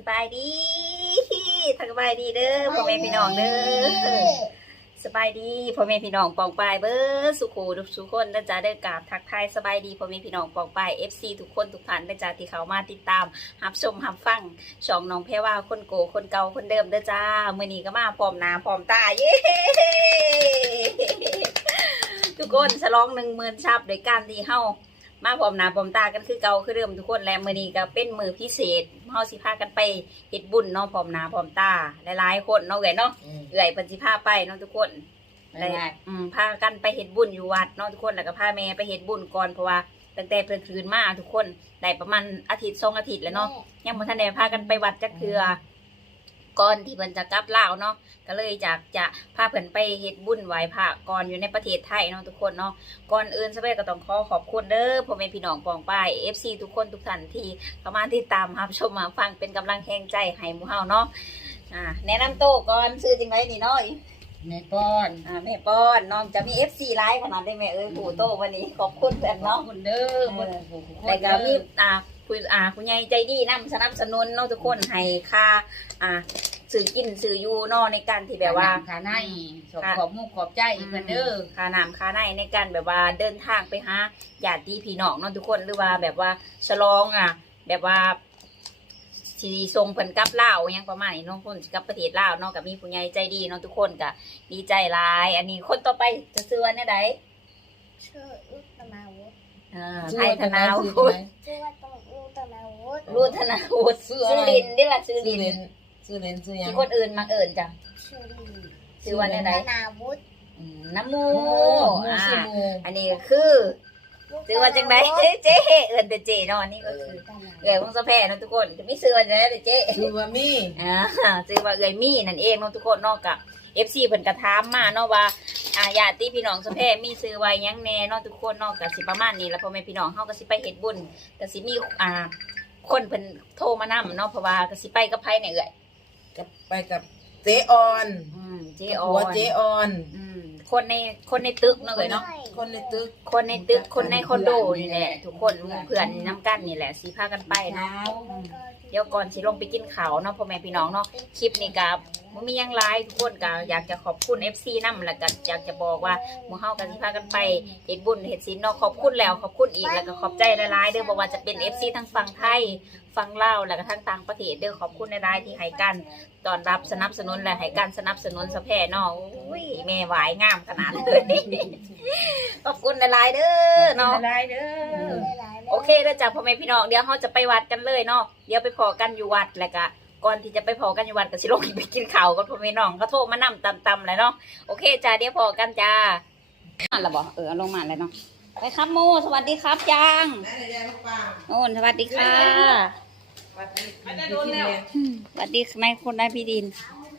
สบายดีทักบายดีเด้อพ่อแม่พี่น้องเด้อสบายดีพ่อแม่พี่น้องปองปายเบิร์สุขูทุกคนนะจ๊ะได้กราบทักทายสบายดีพ่อแม่พี่น้องปองปาย FC ทุกคนทุกท่านนะจ๊ะที่เขามาติดตามรับชมรับฟังช่องน้องเพรว่าคนโกคนเก่าคนเดิมเด้อจ้ามื้อนี้ก็มาพร้อมหน้าพร้อมตาเย้ทุกคนฉลองหนึ่งหมื่นชับโดยการที่เฮา มาพร้อมหน้าพร้อมตากันคือเก่าคือเดิมทุกคนและมื้อนี้ก็เป็นมือพิเศษเฮาสิพากันไปเฮ็ดบุญเนาะพร้อมหน้าพร้อมตาหลายๆคนเนาะเอ้ยเนาะเอื้อยเพิ่นสิพาไปเนาะทุกคนได้ อืมพากันไปเฮ็ดบุญอยู่วัดเนาะทุกคนแล้วก็พาแม่ไปเฮ็ดบุญก่อนเพราะว่าตั้งแต่เพิ่นคืนมาทุกคนได้ประมาณอาทิตย์สองอาทิตย์แล้วเนาะยังบ่ทันได้พากันไปวัดจักเทื่อ ก่อนที่เพิ่นจะกลับลาวเนาะก็เลยอยากจะพาเพิ่นไปเฮ็ดบุญไหว้พระก่อนอยู่ในประเทศไทยเนาะทุกคนเนาะก่อนอื่นซะไปก็ต้องขอขอบคุณเด้อพ่อแม่พี่น้องปองป้าย FC ทุกคนทุกท่านที่เข้ามาติดตามรับชมมาฟังเป็นกำลังแรงใจให้หมู่เฮาเนาะอ่าแนะนำโตวก่อนชื่อจริงไหมนี่เนาะในป้อนอ่าแม่ป้อนน้องจะมี FC ไลฟ์ขนาดได้แม่เอ้ยปู่โตวันนี้ขอบคุณแบบน้อเนาะงคนเด้อคนแต่ก็มีอ่าคุยอ่าคุณยายใจดีนำสนับสนุนเน้องทุกคนให้ค่าอ่า ซื้อกินซื้ออยู่เนอในการที่แบบว่า ขาในขอบขอบมุกขอบใจเพิ่นเด้อค่าน้ำค่าในในการแบบว่าเดินทางไปหาญาติพี่น้องเนาะทุกคนหรือว่าแบบว่าฉลองอะ แบบว่าสีทรงเพิ่นกลับลาวอหยังประมาณนี้เน้องคนสิกลับประเทศลาวเนาะกับมีผู้ใหญ่ใจดีเนาะทุกคนก็ดีใจหลาย อันนี้คนต่อไปจะซื้อวันไหนชื่ออุตนาวุฒิอ่าไทยธนาวุฒิชื่อว่าต้องอุตนาวุฒิรูธนาวุฒิซื้อลินได้ละซื้อซื้อลิเลนน ซื้อเลนซื้อหยังที่คนอื่นมาเอิญจังชื่อลีซื้อวันไหนอุตนาวุฒิอืมน้ำมูโอ้โหอ่าซื้อหมูอันนี้ก็คือซื้อว่าจังไดเจ๊เอิญแต่เจเนาะอันนี้ก็คือเอ๋ยวงสะแพเนาะทุกคนจะไม่ซื้อว่าจังไดแต่เจ๊ ซื้อว่ามีอ่าซื้อว่าเอ๋ยมี่นั่นเองเนาะทุกคนเนอกกับเอฟซีเพิ่นกระทามมาเนาะว่าอ่าญาติพี่น้องสะแพมีซื้อไว้หยังแน่เนาะทุกคนเนาะก็สิประมาณนี้แล้วพ่อแม่พี่น้องเฮาก็สิไปเฮ็ดบุญก็สิมีอ่าคนเพิ่นโทรมานำเนาะเพราะว่าก็สิไปกับไผเนี่ยเอ้ย กับไปกับเจออนอืมเจอหัวอนเจออน อืมคนในคนในตึกเนาะเอ้ยเนาะคนในตึก คนในตึกคนในคอนโดนี่แหละ ทุกคนหมู่เพื่อนน้ำกันนี่แหละสิพากันไปเนาะ เเดี๋ยวก่อนสิลงไปกินข้าวเนาะพ่อแม่พี่น้องเนาะคลิปนี้กับมันมียังไลายทุกคนก็อยากจะขอบคุณ FC นำแล้วก็อยากจะบอกว่าหมู่เฮากันสิพากันไปเฮ็ดบุญเฮ็ดศีลเนาะขอบคุณแล้วขอบคุณอีกแล้วก็ขอบใจหลายๆเด้อบ่ว่าจะเป็น FC ทั้งฝั่งไทยฝั่งลาวแล้วก็ทั้งต่างประเทศเด้อขอบคุณหลายๆที่ให้กันต้อนรับสนับสนุนและให้การสนับสนุนสะแพเนาะอุ้ยแม่หวายงามขนาดเลยขอบคุณหลายๆเด้อเนาะอะไรเด้อ โอเคแล้วจ้ะพ่อแม่พี่น้องเดี๋ยวเราจะไปวัดกันเลยเนาะเดี๋ยวไปพอกันอยู่วัดแล้วก็ก่อนที่จะไปพอกันอยู่วัดก็สิลงไปกินข้าวกับพ่อแม่น้องเขาโทรมานำตำๆเลยเนาะโอเคจ้าเดี๋ยวพอกันจ้ามาแล้วบอกเออเอาลงมาแล้วเนาะไปครับโมสวัสดีครับจังโอ้นสวัสดีค่ะไม่ได้โดนแล้วอืมสวัสดีนายคนนายพี่ดิน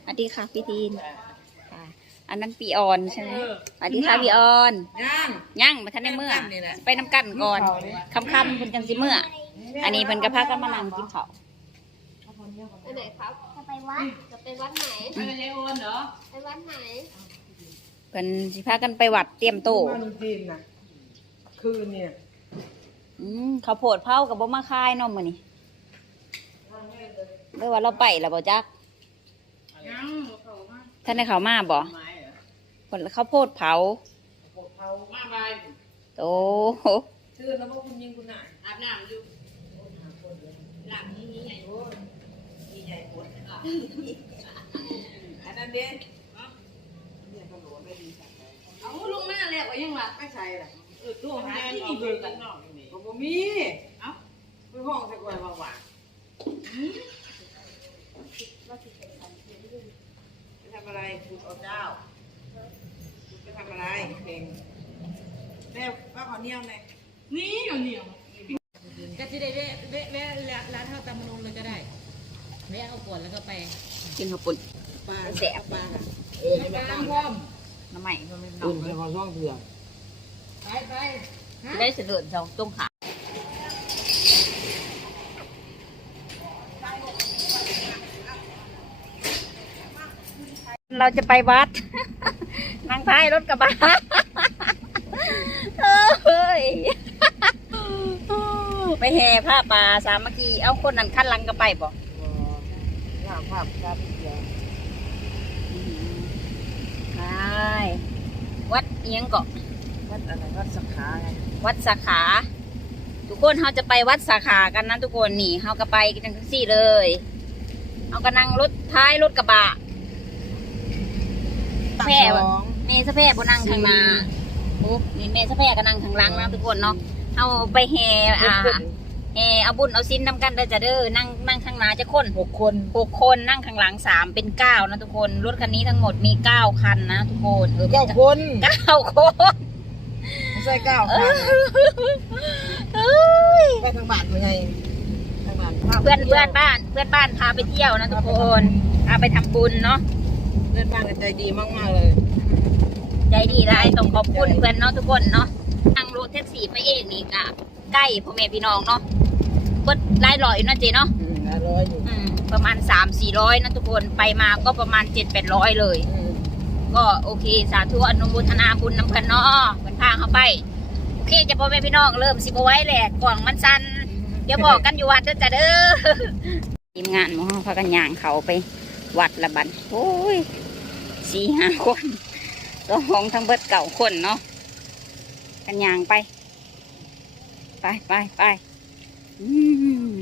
สวัสดีค่ะพี่ดินค่ะ อันนั้นปีออนใช่ไหมสวัสดีค่ะพี่ออนย่างยังมาทันในเมื่อนี่แหละไปน้ำกันก่อนคำๆเพิ่นจังสิเมื่อ อันนี้เพิ่นก็พากันมานั่งกินข้าวไปไหนครับจะไปวัดจะไปวัดไหนไม่ได้โอนเหรอไปวัดไหนเพิ่นสิพากันไปวัดเตรียมโตะบ้านลุงจีนน่ะคืนเนี่ยอืมข้าวโพดเผากับบ่มาคายเนาะมื้อนี้เรียกว่าเราไปแล้วบ่จักยังเขามาท่านได้เข้ามาบ่ ไม้เหรอเพิ่นข้าวโพดเผาเขามาบายโตชื่อแล้วว่าคุณยิงคุณน่ะอาบน้ำอยู่หลังนี้นี่ใหญ่โอ้ยนี่ใหญ่ปวดอันนั้นเด่นเนี่ยก็หลวมไม่ดีสักเลยเอาลงมาแล้วยังวะไม่ใช่ล่ะเออตัวหาที่นี่เบิกกันนอกนี่ก็บ่มีเอ้าไปห้องสักวันว่าว่าไปทำอะไรคุณเอาเจ้าคุณไป ทำอะไรเพลงแม่ป้าขอเนียวหน่อยนี่เหนียวเหนียวก็จะได้แวะแวะแวะร้านข้าวตำมะนงเลยก็ได้แวะเอาก่อนแล้วก็ไปกินข้าวปุ้นปลาแซ่บปลาเออไปจะกมาลางปพร้ลาอมน้ำใหม่เพิ่นเป็นน้อุ่อนงไปขอช่องเถื่อไปไปฮะได้เสด็จจองตรงขาเราจะไปวัด นั่งท้ายรถกระบะเอ้ยไปแห่ผ้าป่าสามัคคีเอาคนนั้นขั้นหลังก็ไปบ่ข้าวข้าวข้าวเดียวใช่วัดเอียงเกาะวัดอะไรวัดสักขาไงวัดสาขา ทุกคนเขาจะไปวัดสาขากันนะทุกคนนี่เขาก็ไปกันทั้งสี่เลยเอาก็นั่งรถท้ายรถกระบะตักแพร่สวะอง เมสะแพร่บนนั่งข้างหน้าปุ๊บนี่เมสะแพร่ก็นั่งข้างหลังนะทุกคนเนาะเอาไปแห่อ่าแห่เอาบุญเอาซินนำกันเด้อจ้ะเด้อนั่งนั่งข้างหน้าจะคนหกคนหกคนนั่งข้างหลังสามเป็นเก้านะทุกคนรถคันนี้ทั้งหมดมีเก้าคันนะทุกคนเออเก้าคนเก้าคนไม่ใช่เก้าคนเอ้ยไปทางบ้านเป็นไงทางบ้านพาไปเพื่อนที่ยวเพื่อนบ้านเพื่อนบ้านพาไปเที่ยวนะทุกคนพาไปทำบุญเนาะเพื่อนบ้านกันใจดีมากๆเลย ใจดีได้ต้องขอบคุณเพื่อนเนาะทุกคนเนาะนั่งรถแท็กซี่ไปเองนี่กะใกล้พ่อแม่พี่น้องเนาะก็ไล่ลอยเนาะเจเนาะอืมอร่อยอยู่อืมประมาณสามสี่ร้อยนะทุกคนไปมาก็ประมาณเจ็ดแปดร้อยเลย อืมก็โอเค สาธุอนุโมทนาบุญนำกันเนาะเป็นพาเข้าไปโอเคจะพ่อแม่พี่น้องเริ่มสิบเอาไว้แหละกล่องมันสันเดี๋ยวบอกกันอยู่วัดเด้อจ้ะเด้อทีมงานหมอพากันย่างเขาไป วัดละบันโอ้ยสี่ห้าคน ตัวห้องทั้งเบิดเก่าคนเนาะกันยางไป ไปไปไปอืม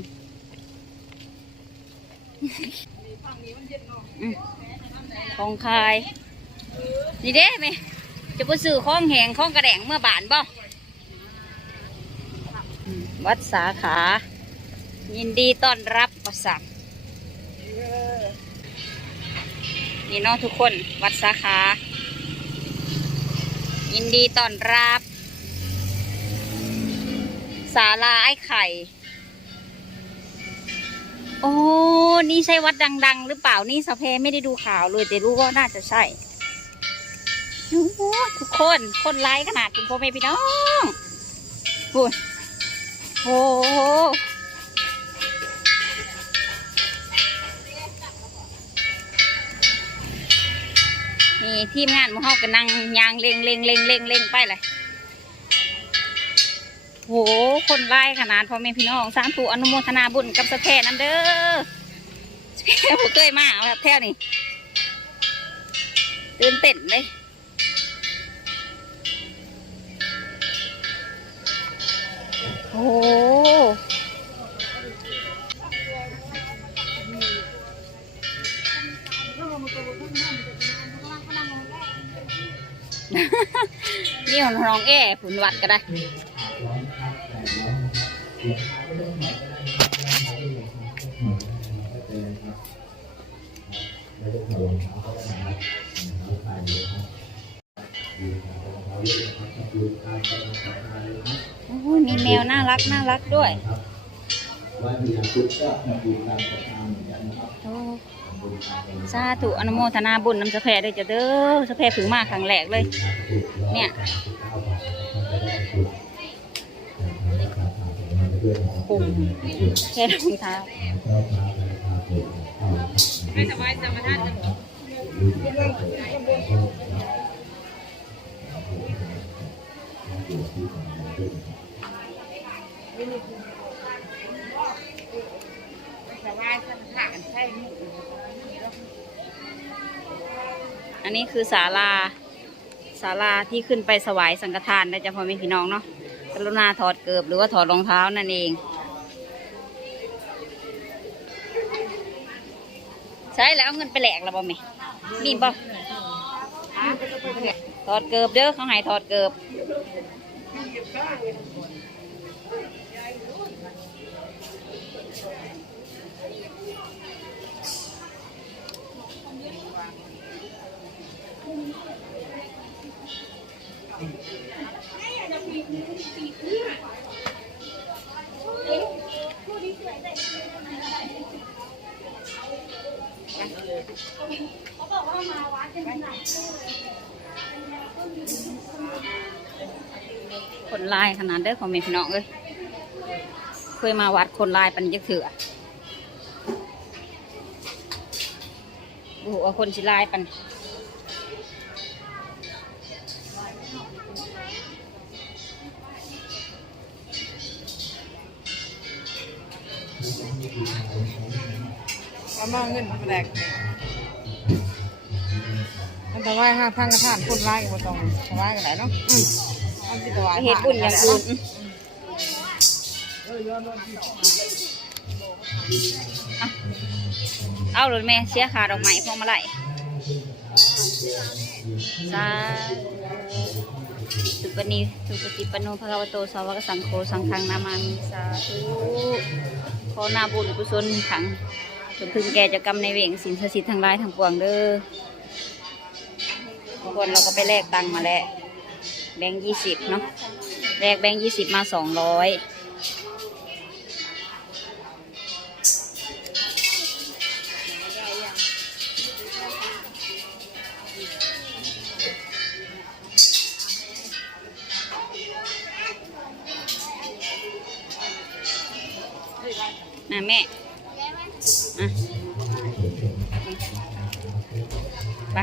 อืมของคาย นี่เด้ไหมจะไปซื้อข้องแหงข้องกระแดงเมื่อบานบ่วัดสาขา ยินดีต้อนรับประสักนี่เนาะทุกคนวัดสาขา ยินดีต้อนรับ ศาลาไอ้ไข่ โอ้ นี่ใช่วัดดัง ๆ หรือเปล่า นี่สะเพไม่ได้ดูข่าวเลยแต่รู้ว่าน่าจะใช่โอ้ทุกคน คนร้ายขนาดคุณพ่อแม่พี่น้องพูดโอ้ นี่ทีมงานมูเฮากันนั่งยางเล็งเล็งเล็งเล็งเล็งไปเลยโห คนร้ายขนาดพ่อแม่พี่น้องสาธุอนุโมทนาบุญกับสะแพน้ำเด้อสะแพบ่เคยมาแบบแท้นี่ตื่นเต้นเลยโอ้ นี่ของน้องแอ่ผุนวัดก็ได้โอ้โหมีแมวน่ารักน่ารักด้วยโอ้ สาธุอนุโมทนาบุญน้ำสะแพรด้วยจ้ะเด้อสะแพรถึงมาครั้งแรกเลย เนี่ยโอ้โหแค่รองเท้าให้สบายสมถะกันสบายสมถะกันใช่มุก อันนี้ คือศาลาศาลาที่ขึ้นไปสวายสังฆทานนะจ๊ะพ่อแม่พี่น้องเนาะกรุณาถอดเกิบหรือว่าถอดรองเท้านั่นเอง ใช่แล้วเอาเงินไปแหลกแล้วบ่แม่มีบ่ถอดเกิบเด้อเขาให้ถอดเกิบ คนลายขนาดเด้อพ่อแม่พี่น้องเอ้ยเคยมาวัดคนลายปันจักเถื่อโอ้โหคนสิลายปันเอามาเงินแปลกมันแต่ว่าห้าพันกระทานคนร้ายกันมาตรงถวายกันไหนเนาะ เฮ็ดบุญอย่างอื่นเอารถแม่เสียค่าดอกไม้พวงมาลัยสาธุสุปณีสุปฏิปโนภะคะวะโตสาวกสังโฆสังฆังนามามิสาธุขอนาบุญกุศลขังจนถึงแก่จะกรรมในายเวงสินสสิทธิ์ทั้งหลายทั้งปวงเด้อทุกคนเราก็ไปแลกตังมาแล้ว แบงค์ยี่สิบเนาะแลกแบงค์ยี่สิบมาสองร้อยนะแม่อะไป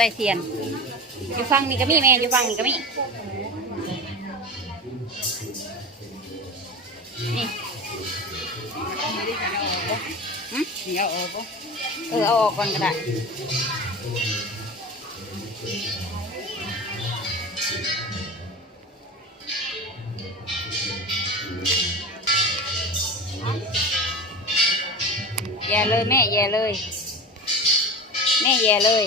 นู่นไต้เทียน อยู่ฟังนี่ก็มีแม่อยู่ฟังนี่ก็มี นี่หึเดี๋ยวเอาปะเออเอาออกก่อนก็ได้แย่เลยแม่แย่เลย แม่แย่เลย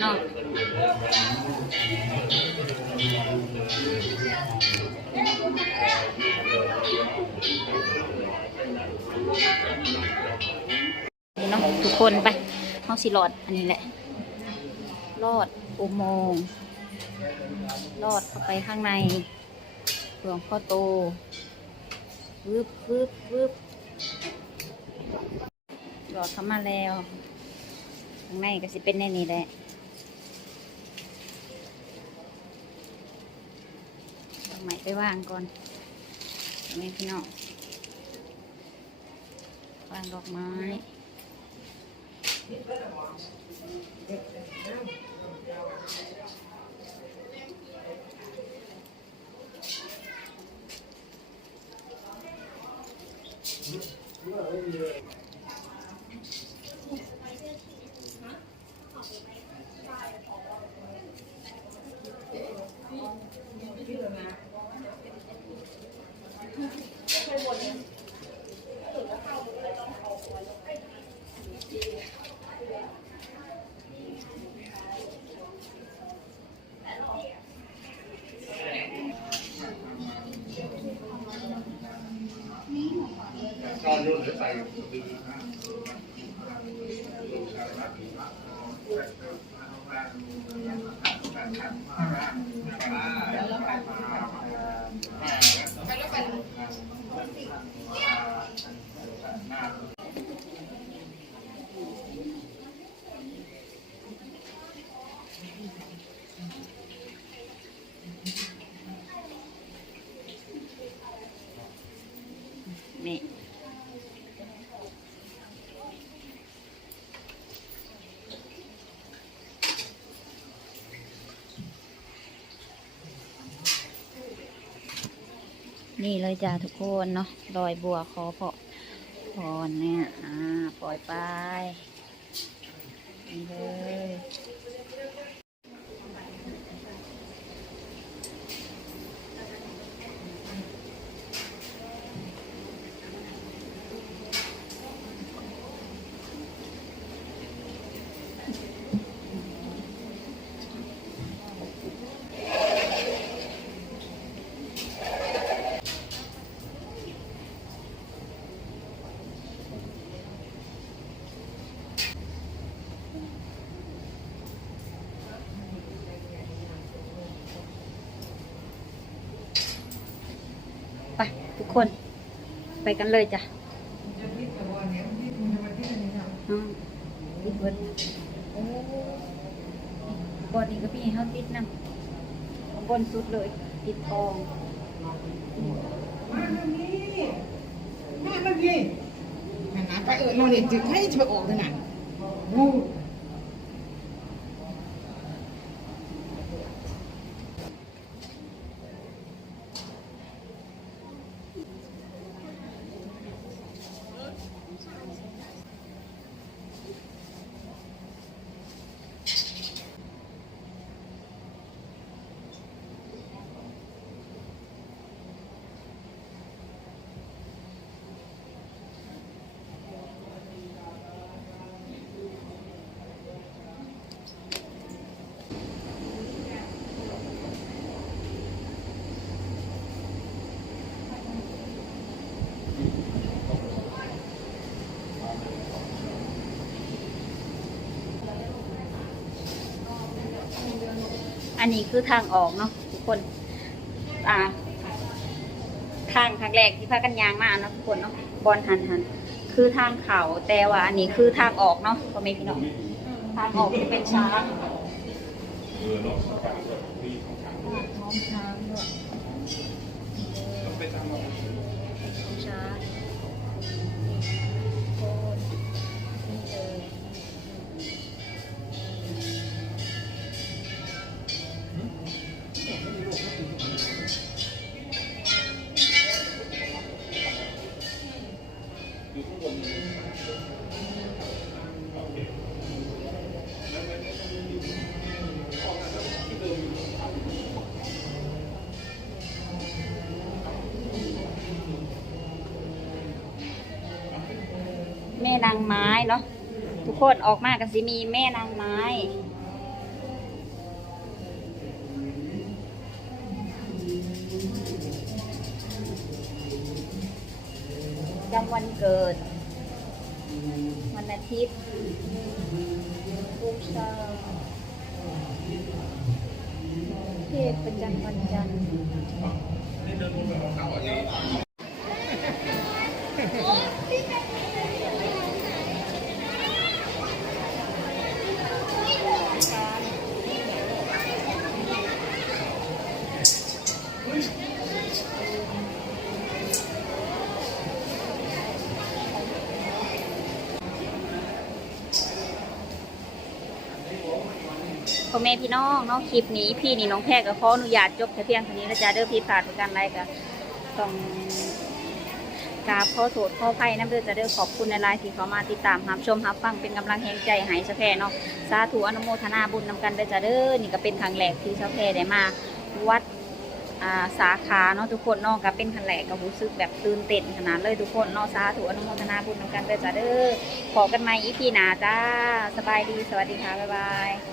เนาะนี่เนาะทุกคนไปห้องสิรอดอันนี้แหละรอดอุโมงค์รอดเข้าไปข้างในหลวงพ่อโตวึบวึบวึบรอดเข้ามาแล้ว ข้างในก็สิเป็นในนี้แหละ ดอกไม้ไปวางก่อนนี่พี่น้องวางดอกไม้ นี่ นี่เลยจ้าทุกคนเนาะรอยบัวคอพอพรเนี่ย อ่า ปล่อยไป นี่เลย ไปทุกคน ไปกันเลยจ้ะอืมอีกเบิดบนนี้ก็พี่ห้เขาติดน้ำข้างบนสุดเลย ติดทองมาทางนี้มาทางนี้นหน้าไปเออเราเนี่ยจึงให้เธอออกขนาดงู อันนี้คือทางออกเนาะทุกคน อ่า ทางทางแรกที่พากันยางมาเนาะทุกคนเนาะบอลหันหันคือทางเขาแต่ว่า อันนี้คือทางออกเนาะพ่อแม่พี่น้องทางออกที่เป็นช้างท้องช้างด้วยช้ คนออกมากันสิมีแม่นางไม้ จำวันเกิด วันอาทิตย์พุธเสาเทพประจำวันจันทร์ พ่อแม่พี่น้องเนาะคลิปนี้พี่นี่น้องแพรก็ขออนุญาตจบแต่เพียงเท่านี้นะจ๊ะเด้อพี่ผ่านประกันไรก็ต้องกราบขอโทษขออภัยน้ำเด้อจะเด้อขอบคุณในไลน์ที่เขามาติดตามรับชมรับฟังเป็นกำลังแห่งใจหายสะแพรเนาะสาธุอนุโมทนาบุญนำกันเด้อจ้ะเด้อนี่ก็เป็นครั้งแรกที่สะแพรได้มาวัดสาขาเนาะทุกคนเนาะก็เป็นครั้งแรกก็รู้สึกแบบตื่นเต้นขนาดเลยทุกคนเนาะสาธุอนุโมทนาบุญนำกันเด้อจ้ะเด้อขอกันใหมอีพีหนาจ้าสบายดีสวัสดีค่ะบ๊ายบาย